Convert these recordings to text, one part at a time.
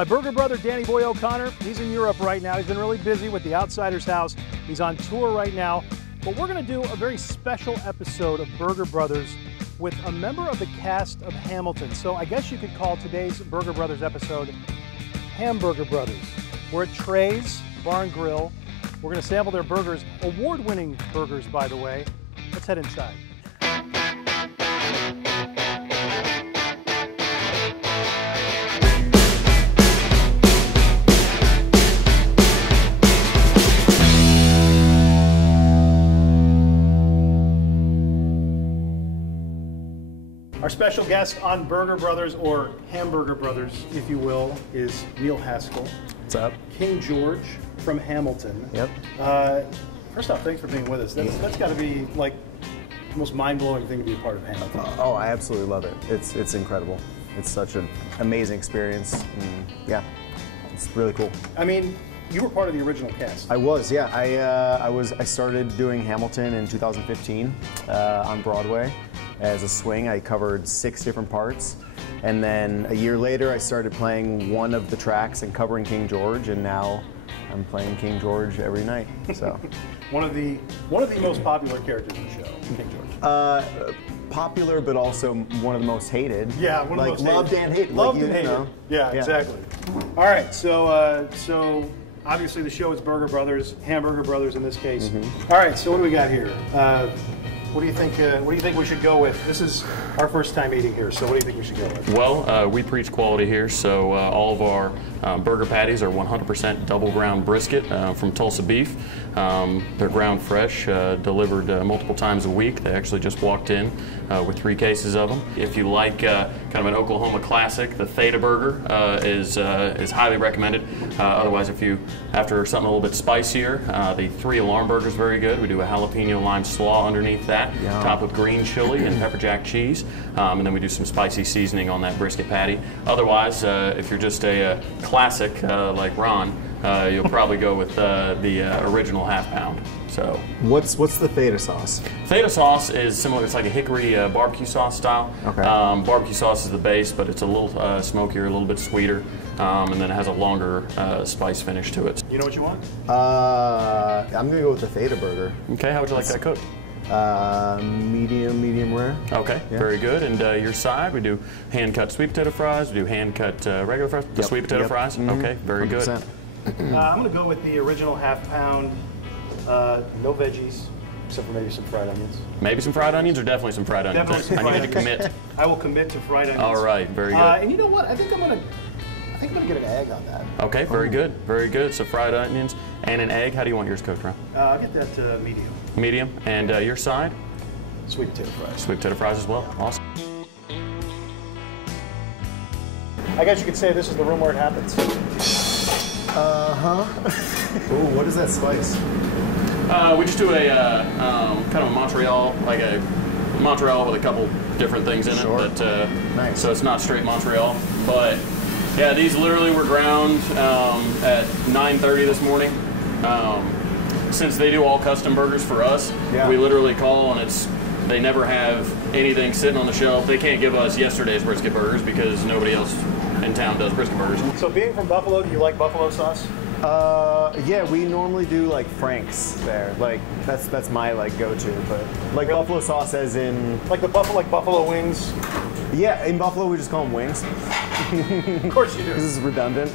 My burger brother, Danny Boy O'Connor, he's in Europe right now. He's been really busy with the Outsider's House. He's on tour right now. But we're going to do a very special episode of Burger Brothers with a member of the cast of Hamilton. So I guess you could call today's Burger Brothers episode Hamburger Brothers. We're at Treys Bar and Grill. We're going to sample their burgers, award-winning burgers, by the way. Let's head inside. Our special guest on Burger Brothers, or Hamburger Brothers, if you will, is Neil Haskell. What's up? King George from Hamilton. Yep. First off, thanks for being with us. That's got to be like the most mind-blowing thing to be a part of Hamilton. Oh, I absolutely love it. It's incredible. It's such an amazing experience. Yeah, it's really cool. I mean, you were part of the original cast. I was, yeah. I started doing Hamilton in 2015 on Broadway as a swing. I covered 6 different parts, and then a year later I started playing one of the tracks and covering King George, and now I'm playing King George every night. So one of the most popular characters in the show, King George. Popular, but also one of the most hated. Yeah, one of the most loved hated. and hated. Loved like and hated. Know. Yeah, exactly. All right, so obviously the show is Burger Brothers, Hamburger Brothers in this case. All right, so what do we got here? What do you think? What do you think we should go with? This is our first time eating here, so what do you think we should go with? Well, we preach quality here, so all of our burger patties are 100% double ground brisket from Tulsa beef. They're ground fresh, delivered multiple times a week. They actually just walked in with 3 cases of them. If you like kind of an Oklahoma classic, the Theta burger is highly recommended. Otherwise, if you after something a little bit spicier, the 3 Alarm burger is very good. We do a jalapeno lime slaw underneath that. Yum. Topped with green chili and pepper jack cheese, and then we do some spicy seasoning on that brisket patty. Otherwise, if you're just a classic like Ron, you'll probably go with the original half-pound. So, what's the Theta sauce? Theta sauce is similar. It's like a hickory barbecue sauce style. Okay. Barbecue sauce is the base, but it's a little smokier, a little bit sweeter, and then it has a longer spice finish to it. You know what you want? I'm gonna go with the Theta burger. Okay. How would you like that cooked? Medium rare. Okay, yeah. Very good. And your side, we do hand-cut sweet potato fries. We do hand-cut regular fries. The sweet potato fries. Okay, very 100%. Good. I'm going to go with the original half-pound. No veggies, except for maybe some fried onions. Maybe some fried onions, or definitely some fried onions. Definitely some fried onions. I need to commit. I will commit to fried onions. All right, very good. And you know what? I think I'm gonna get an egg on that. Okay, very good, very good. So fried onions and an egg. How do you want yours cooked, Ron? I'll get that medium. Medium. And your side? Sweet potato fries. Sweet potato fries as well. Awesome. I guess you could say this is the room where it happens. Ooh, what is that spice? We just do a kind of a Montreal, like a Montreal with a couple different things in it. But, nice. So it's not straight Montreal, but yeah, these literally were ground at 9:30 this morning. Since they do all custom burgers for us, we literally call and they never have anything sitting on the shelf. They can't give us yesterday's brisket burgers because nobody else in town does brisket burgers. So being from Buffalo, do you like buffalo sauce? Yeah, we normally do like Frank's there. Like that's my like go-to, but like really? Buffalo sauce as in like buffalo wings. Yeah, in Buffalo we just call them wings. Of course you do. This is redundant.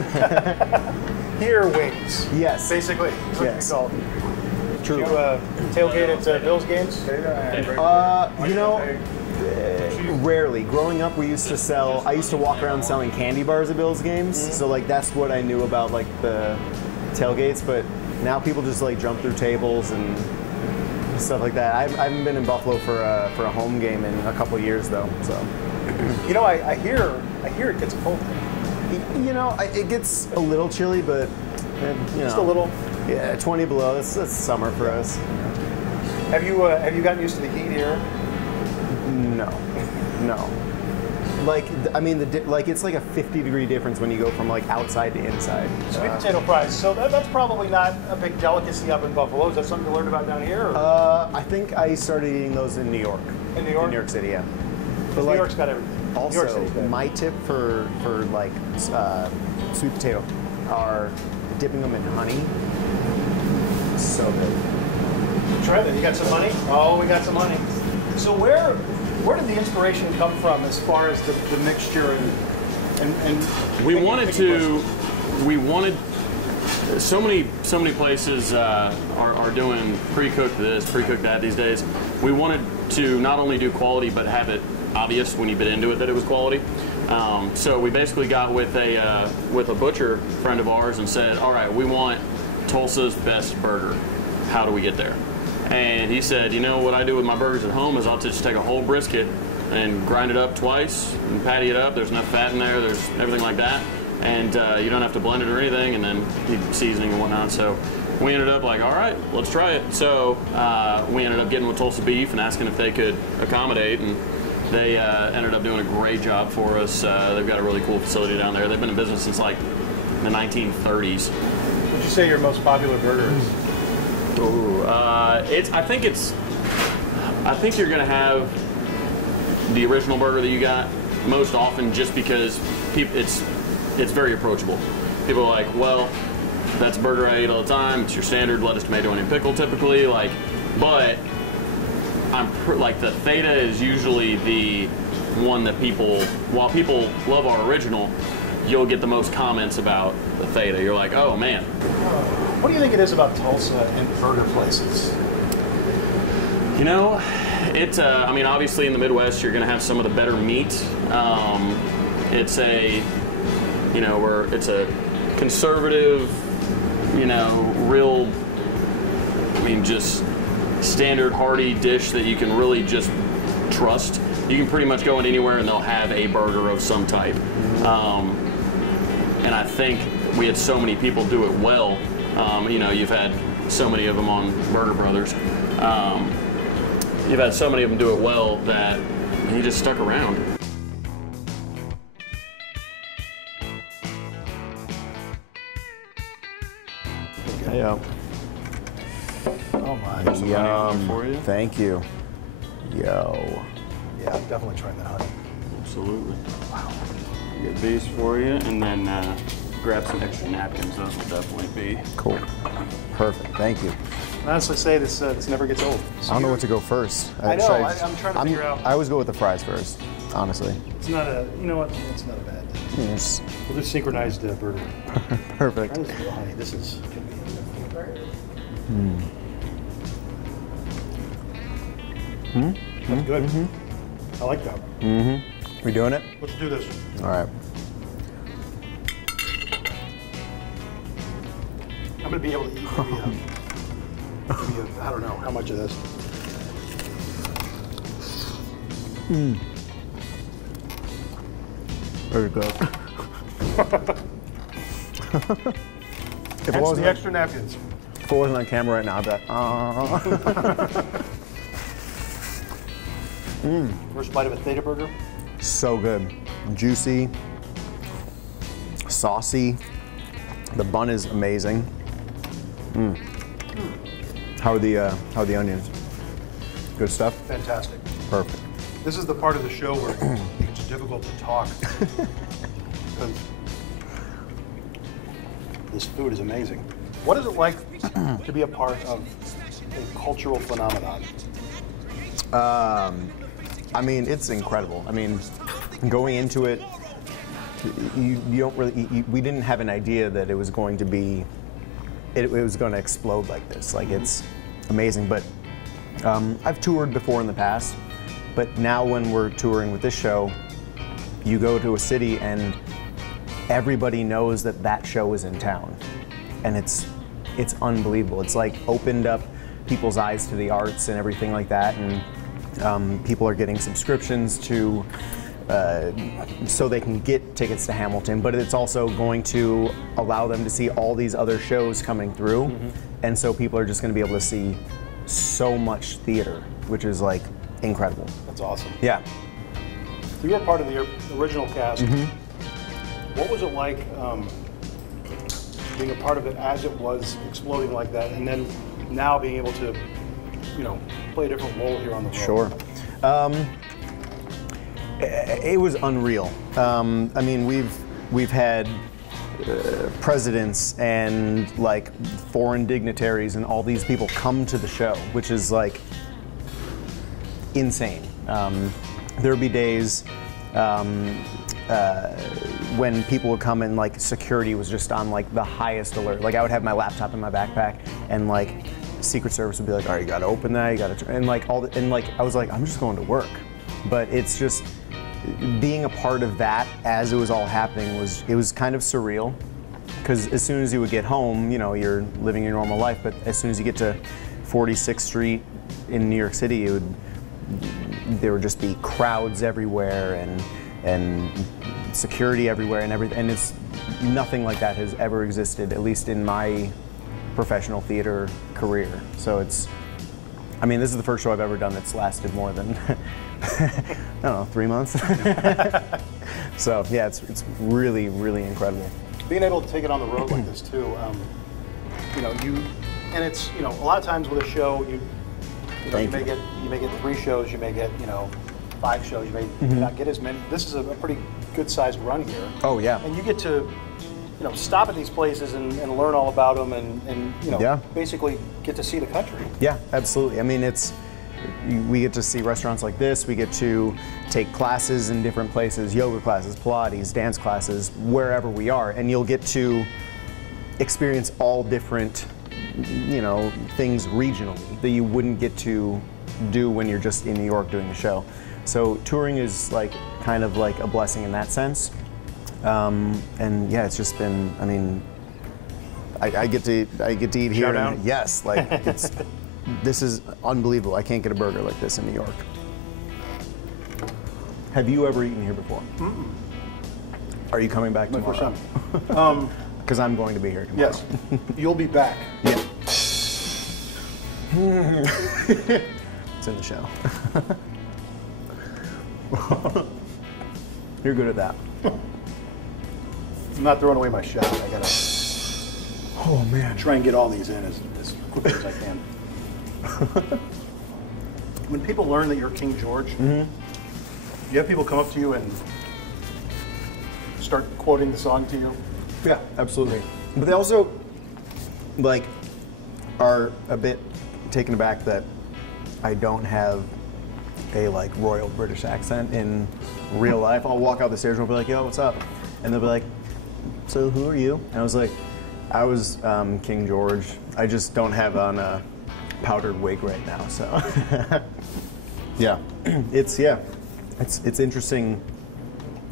Here, wings. Yes. Basically, that's what you call it. True. Did you tailgate at Bills games? You know, rarely. Growing up, I used to walk around selling candy bars at Bills games, so like that's what I knew about like the tailgates, but now people just like jump through tables and stuff like that. I haven't been in Buffalo for a home game in a couple of years though, so. You know, I hear it gets cold. You know, it gets a little chilly, but just a little. Yeah, 20 below. That's summer for us. Have you gotten used to the heat here? No. Like, I mean, it's like a 50-degree difference when you go from like outside to inside. Sweet potato fries. So that's probably not a big delicacy up in Buffalo. Is that something you learned about down here? Or? I think I started eating those in New York. In New York? In New York City, yeah. But New York's got everything. Also, my tip for like sweet potato are dipping them in honey. So good. Try that. You got some honey? Oh, we got some honey. So where did the inspiration come from as far as the mixture and we wanted so many places are doing pre-cooked this, pre-cooked that these days. We wanted to not only do quality but have it obvious when you bit into it that it was quality. So we basically got with a butcher friend of ours and said, all right, we want Tulsa's best burger. How do we get there? And he said, you know what I do with my burgers at home is I'll just take a whole brisket and grind it up twice and patty it up. There's enough fat in there. There's everything like that. And you don't have to blend it or anything, and then seasoning and whatnot. So we ended up like, all right, let's try it. So we ended up getting with Tulsa Beef and asking if they could accommodate, and they ended up doing a great job for us. They've got a really cool facility down there. They've been in business since like the 1930s. what would you say your most popular burger is? Ooh, I think you're gonna have the original burger that you got most often, just because it's very approachable. People are like, well, that's a burger I eat all the time. It's your standard lettuce, tomato, onion, pickle, typically. Like, but like the Theta is usually the one that while people love our original, you'll get the most comments about the Theta. You're like, oh man. What do you think it is about Tulsa and burger places? You know, I mean, obviously in the Midwest, you're going to have some of the better meat. It's a conservative, real, just standard hearty dish that you can really just trust. You can pretty much go in anywhere and they'll have a burger of some type. And I think we had so many people do it well. You've had so many of them on Burger Brothers. You've had so many of them do it well that he just stuck around. Yeah. Oh my. Yum. For you. Thank you. Yo. Yeah, I'm definitely trying that honey. Absolutely. Wow. Get these for you, and then grab some extra napkins. Those will definitely be Cool. Perfect. Thank you. I honestly say this never gets old. I don't know what to go first. I know. I'm trying to figure out. I always go with the fries first, honestly. It's not a. You know what? It's not a bad thing. Yes. We'll do synchronized burger. Perfect. Try this little honey. This is. That's good. I like that. We doing it? Let's do this. All right. I'm gonna be able to eat maybe I don't know how much of this. Very good. Hence the extra napkins. If it wasn't on camera right now, I'd be like, First bite of a Theta burger. So good. Juicy, saucy. The bun is amazing. How are the onions? Good stuff? Fantastic. Perfect. This is the part of the show where it's difficult to talk. Because this food is amazing. What is it like to be a part of a cultural phenomenon? I mean, it's incredible. I mean, going into it, you don't really. We didn't have an idea that it was going to be. It was going to explode like this. Like, it's amazing. But I've toured before in the past, but now when we're touring with this show, you go to a city and everybody knows that that show is in town, and it's unbelievable. It's like opened up people's eyes to the arts and everything like that, and people are getting subscriptions to so they can get tickets to Hamilton, but it's also going to allow them to see all these other shows coming through, and so people are just going to be able to see so much theater, which is like incredible. That's awesome. Yeah. So you were part of the original cast. What was it like being a part of it as it was exploding like that, and then now being able to, play a different role here on the road? Sure. It was unreal. I mean, we've had presidents and like foreign dignitaries and all these people come to the show, which is like insane. There would be days when people would come and like security was just on like the highest alert. Like I would have my laptop in my backpack and like Secret Service would be like, all right, you gotta open that, you gotta, and like I was like, I'm just going to work. But it's just, being a part of that as it was all happening it was kind of surreal. Because as soon as you would get home, you know, you're living your normal life, but as soon as you get to 46th Street in New York City, there would just be crowds everywhere and security everywhere and everything. And it's nothing like that has ever existed, at least in my professional theater career. So it's, I mean, this is the first show I've ever done that's lasted more than, I don't know, 3 months. So yeah, it's really, really incredible. Being able to take it on the road like this too, you know, and it's, you know, a lot of times with a show, you may get 3 shows, you may get, you know, 5 shows, you may not get as many. This is a pretty good sized run here. Oh yeah. And you get to, you know, stop at these places and learn all about them and you know, basically get to see the country. Yeah, absolutely. I mean, we get to see restaurants like this, we get to take classes in different places, yoga classes, Pilates, dance classes, wherever we are, and you'll get to experience all different, you know, things regionally that you wouldn't get to do when you're just in New York doing the show. So touring is like kind of like a blessing in that sense. And yeah, it's just been, I mean, I get to eat here. Shout out. Yes, like this is unbelievable. I can't get a burger like this in New York. Have you ever eaten here before? Mm-mm. Are you coming back tomorrow? For some. Because I'm going to be here tomorrow. Yes, you'll be back. Yeah. It's in the show. You're good at that. I'm not throwing away my shot. I gotta try and get all these in as quickly as I can. When people learn that you're King George, do you have people come up to you and start quoting the song to you? Yeah, absolutely. But they also like are a bit taken aback that I don't have a like royal British accent in real life. I'll walk out the stairs and I'll be like, yo, what's up? And they'll be like, so who are you? And I was like, I was King George. I just don't have on a powdered wig right now, so. Yeah, it's interesting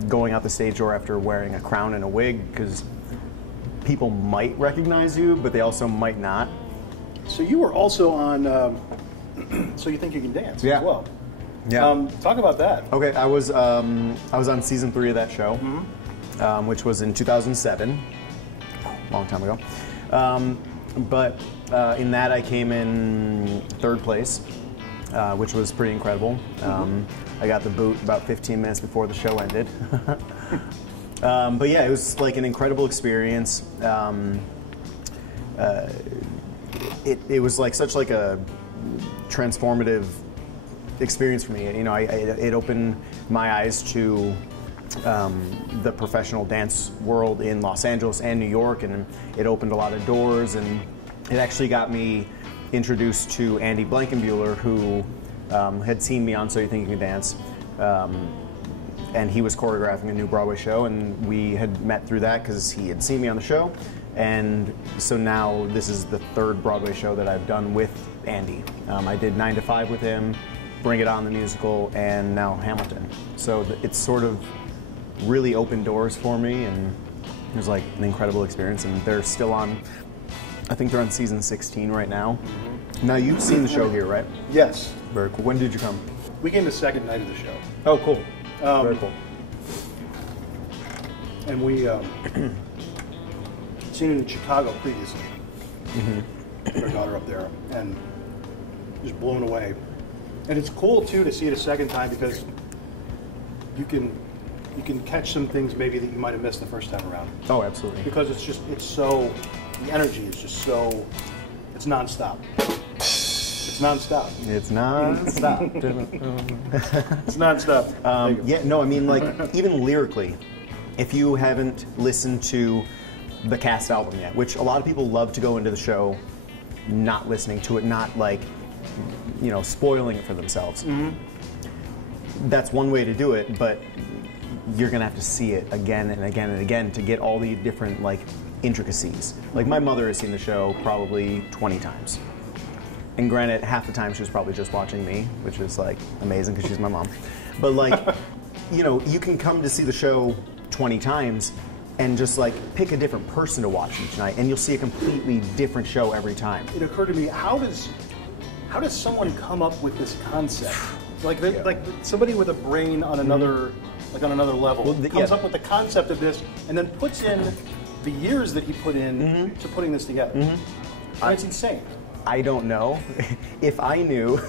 going out the stage door after wearing a crown and a wig, because people might recognize you, but they also might not. So you were also on So You Think You Can Dance as well. Yeah. Talk about that. Okay, I was on season 3 of that show, which was in 2007, a long time ago. But in that I came in 3rd place, which was pretty incredible. I got the boot about 15 minutes before the show ended. But yeah, it was like an incredible experience. It was like such like a transformative experience for me. You know, it opened my eyes to the professional dance world in Los Angeles and New York, and it opened a lot of doors, and it actually got me introduced to Andy Blankenbuehler, who had seen me on So You Think You Can Dance, and he was choreographing a new Broadway show, and we had met through that because he had seen me on the show, and so now this is the 3rd Broadway show that I've done with Andy. I did 9 to 5 with him, Bring It On the musical, and now Hamilton. So it's sort of really opened doors for me, and it was like an incredible experience, and they're still on, I think they're on season 16 right now. Now you've seen the show here, right? Yes. Very cool. When did you come? We came the 2nd night of the show. Oh, cool. Very cool. And we seen it in Chicago previously. Our daughter up there, and just blown away. And it's cool too to see it a 2nd time, because you can catch some things maybe that you might have missed the first time around. Oh, absolutely. Because it's so, the energy is just so, it's nonstop. It's nonstop. It's nonstop. It's nonstop. Yeah, no, I mean, like, even lyrically, if you haven't listened to the cast album yet, which a lot of people love to go into the show not listening to it, not like, you know, spoiling it for themselves. That's one way to do it, but you're gonna have to see it again and again and again to get all the different like intricacies. Like my mother has seen the show probably 20 times. And granted, half the time she was probably just watching me, which is like amazing because she's my mom. But like, you know, you can come to see the show 20 times and just like pick a different person to watch each night, and you'll see a completely different show every time. It occurred to me, how does someone come up with this concept? Like like somebody with a brain on another like on another level comes up with the concept of this and then puts in the years that he put in to putting this together. It's insane. I don't know. If I knew,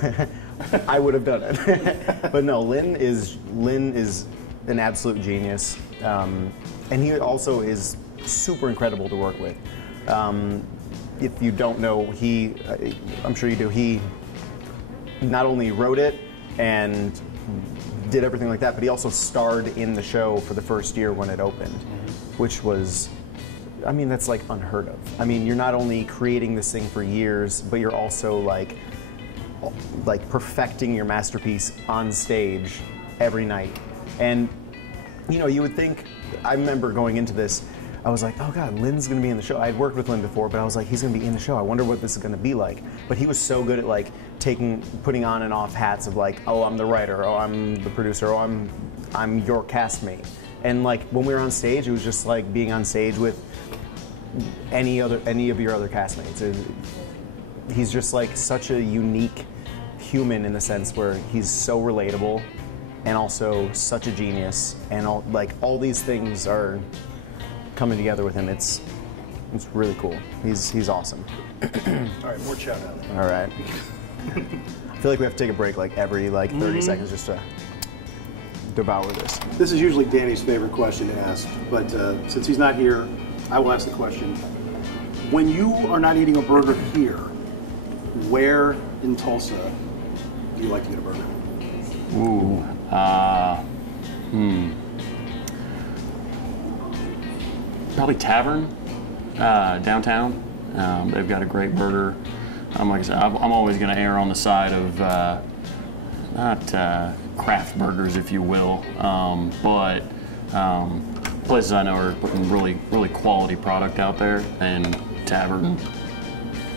I would have done it. But no, Lynn is an absolute genius, and he also is super incredible to work with. If you don't know, I'm sure you do. He not only wrote it and did everything like that, but he also starred in the show for the first year when it opened, which was, I mean, that's like unheard of. I mean, you're not only creating this thing for years, but you're also like perfecting your masterpiece on stage every night. And you know, you would think, I remember going into this, I was like, oh God, Lynn's gonna be in the show. I had worked with Lynn before, but I was like, he's gonna be in the show. I wonder what this is gonna be like. But he was so good at like putting on and off hats of like, oh, I'm the writer, oh, I'm the producer, oh, I'm your castmate. And like when we were on stage, it was just like being on stage with any of your other castmates. He's just like such a unique human in the sense where he's so relatable and also such a genius, and all these things are coming together with him. It's really cool. He's awesome. All right, more shout out. All right. I feel like we have to take a break like every 30 seconds just to devour this. This is usually Danny's favorite question to ask, but since he's not here, I will ask the question. When you are not eating a burger here, where in Tulsa do you like to get a burger? Ooh. Probably Tavern, downtown. They've got a great burger. Like I said, I'm always going to err on the side of not craft burgers, if you will, but places I know are putting really quality product out there, and Tavern,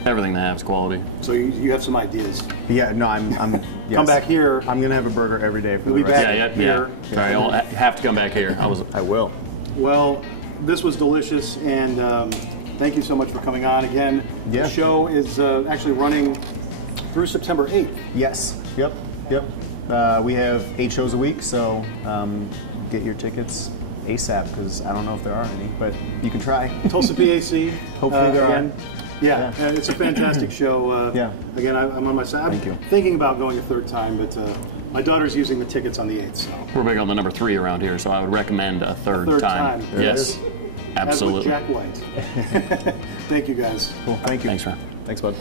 everything they have is quality. So you have some ideas. Yeah, no, I'm yes. Come back here. I'm gonna have a burger every day for You'll the be rest. back here. Sorry, you'll have to come back here. I will. Well, this was delicious, and thank you so much for coming on again. Yeah. The show is actually running through September 8th. Yes. Yep. We have 8 shows a week, so get your tickets ASAP, because I don't know if there are any, but you can try. Tulsa PAC. Hopefully there again. are. Yeah, it's a fantastic show. Yeah. Again, I'm on my side. Thank you. I'm thinking about going a third time, but my daughter's using the tickets on the 8th. So. We're big on the number 3 around here, so I would recommend a third time. Yes, absolutely. As with Jack White. Thank you, guys. Cool. Thank you. Thanks, man. Thanks, bud.